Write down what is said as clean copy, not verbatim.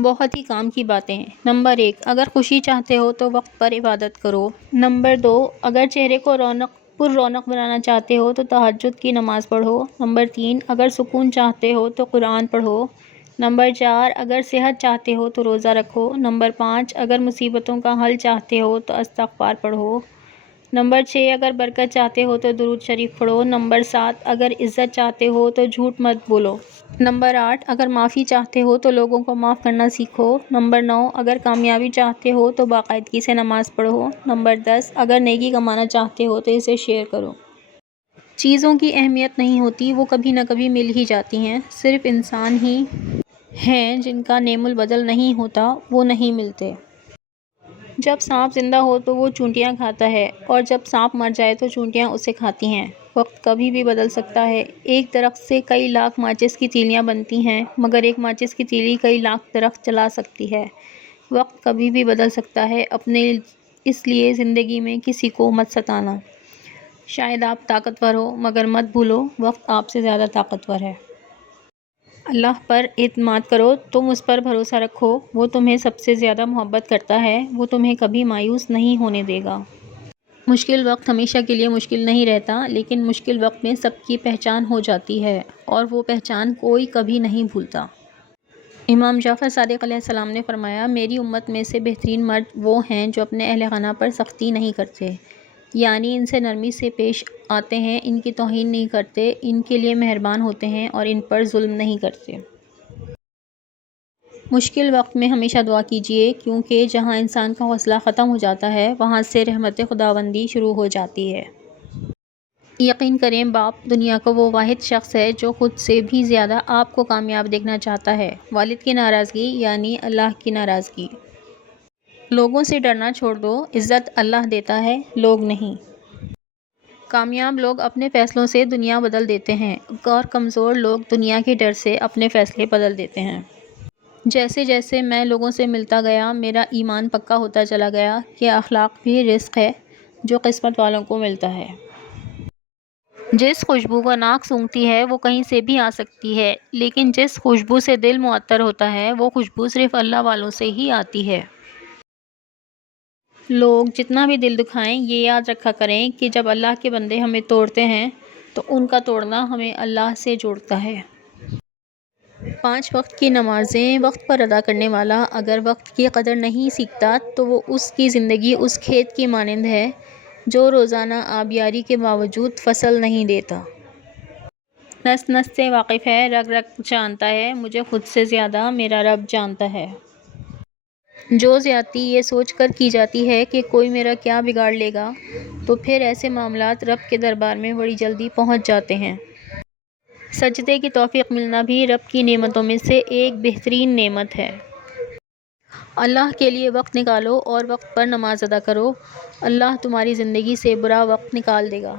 بہت ہی کام کی باتیں ہیں۔ نمبر 1، اگر خوشی چاہتے ہو تو وقت پر عبادت کرو۔ نمبر 2، اگر چہرے کو پر رونق بنانا چاہتے ہو تو تہجد کی نماز پڑھو۔ نمبر 3، اگر سکون چاہتے ہو تو قرآن پڑھو۔ نمبر 4، اگر صحت چاہتے ہو تو روزہ رکھو۔ نمبر 5، اگر مصیبتوں کا حل چاہتے ہو تو استغفار پڑھو۔ نمبر 6، اگر برکت چاہتے ہو تو درود شریف پڑھو۔ نمبر 7، اگر عزت چاہتے ہو تو جھوٹ مت بولو۔ نمبر 8، اگر معافی چاہتے ہو تو لوگوں کو معاف کرنا سیکھو۔ نمبر 9، اگر کامیابی چاہتے ہو تو باقاعدگی سے نماز پڑھو۔ نمبر 10، اگر نیکی کمانا چاہتے ہو تو اسے شیئر کرو۔ چیزوں کی اہمیت نہیں ہوتی، وہ کبھی نہ کبھی مل ہی جاتی ہیں۔ صرف انسان ہی ہیں جن کا نعم البدل نہیں ہوتا، وہ نہیں ملتے۔ جب سانپ زندہ ہو تو وہ چونٹیاں کھاتا ہے اور جب سانپ مر جائے تو چونٹیاں اسے کھاتی ہیں۔ وقت کبھی بھی بدل سکتا ہے۔ ایک درخت سے کئی لاکھ ماچس کی تیلیاں بنتی ہیں، مگر ایک ماچس کی تیلی کئی لاکھ درخت جلا سکتی ہے۔ وقت کبھی بھی بدل سکتا ہے، اس لیے زندگی میں کسی کو مت ستانا۔ شاید آپ طاقتور ہو، مگر مت بھولو وقت آپ سے زیادہ طاقتور ہے۔ اللہ پر اعتماد کرو، تم اس پر بھروسہ رکھو، وہ تمہیں سب سے زیادہ محبت کرتا ہے، وہ تمہیں کبھی مایوس نہیں ہونے دے گا۔ مشکل وقت ہمیشہ کے لیے مشکل نہیں رہتا، لیکن مشکل وقت میں سب کی پہچان ہو جاتی ہے اور وہ پہچان کوئی کبھی نہیں بھولتا۔ امام جعفر صادق علیہ السلام نے فرمایا، میری امت میں سے بہترین مرد وہ ہیں جو اپنے اہل خانہ پر سختی نہیں کرتے، یعنی ان سے نرمی سے پیش آتے ہیں، ان کی توہین نہیں کرتے، ان کے لیے مہربان ہوتے ہیں اور ان پر ظلم نہیں کرتے۔ مشکل وقت میں ہمیشہ دعا کیجیے، کیونکہ جہاں انسان کا حوصلہ ختم ہو جاتا ہے وہاں سے رحمت خداوندی شروع ہو جاتی ہے۔ یقین کریں، باپ دنیا کا وہ واحد شخص ہے جو خود سے بھی زیادہ آپ کو کامیاب دیکھنا چاہتا ہے۔ والد کی ناراضگی یعنی اللہ کی ناراضگی۔ لوگوں سے ڈرنا چھوڑ دو، عزت اللہ دیتا ہے، لوگ نہیں۔ کامیاب لوگ اپنے فیصلوں سے دنیا بدل دیتے ہیں اور کمزور لوگ دنیا کے ڈر سے اپنے فیصلے بدل دیتے ہیں۔ جیسے جیسے میں لوگوں سے ملتا گیا، میرا ایمان پکا ہوتا چلا گیا کہ اخلاق بھی رزق ہے جو قسمت والوں کو ملتا ہے۔ جس خوشبو کو ناک سونگھتی ہے وہ کہیں سے بھی آ سکتی ہے، لیکن جس خوشبو سے دل معطر ہوتا ہے وہ خوشبو صرف اللہ والوں سے ہی آتی ہے۔ لوگ جتنا بھی دل دکھائیں، یہ یاد رکھا کریں کہ جب اللہ کے بندے ہمیں توڑتے ہیں تو ان کا توڑنا ہمیں اللہ سے جوڑتا ہے۔ 5 وقت کی نمازیں وقت پر ادا کرنے والا اگر وقت کی قدر نہیں سیکھتا تو وہ اس کی زندگی اس کھیت کی مانند ہے جو روزانہ آبیاری کے باوجود فصل نہیں دیتا۔ نس نس سے واقف ہے، رگ رگ جانتا ہے، مجھے خود سے زیادہ میرا رب جانتا ہے۔ جو زیادتی یہ سوچ کر کی جاتی ہے کہ کوئی میرا کیا بگاڑ لے گا، تو پھر ایسے معاملات رب کے دربار میں بڑی جلدی پہنچ جاتے ہیں۔ سجدے کی توفیق ملنا بھی رب کی نعمتوں میں سے ایک بہترین نعمت ہے۔ اللہ کے لیے وقت نکالو اور وقت پر نماز ادا کرو، اللہ تمہاری زندگی سے برا وقت نکال دے گا۔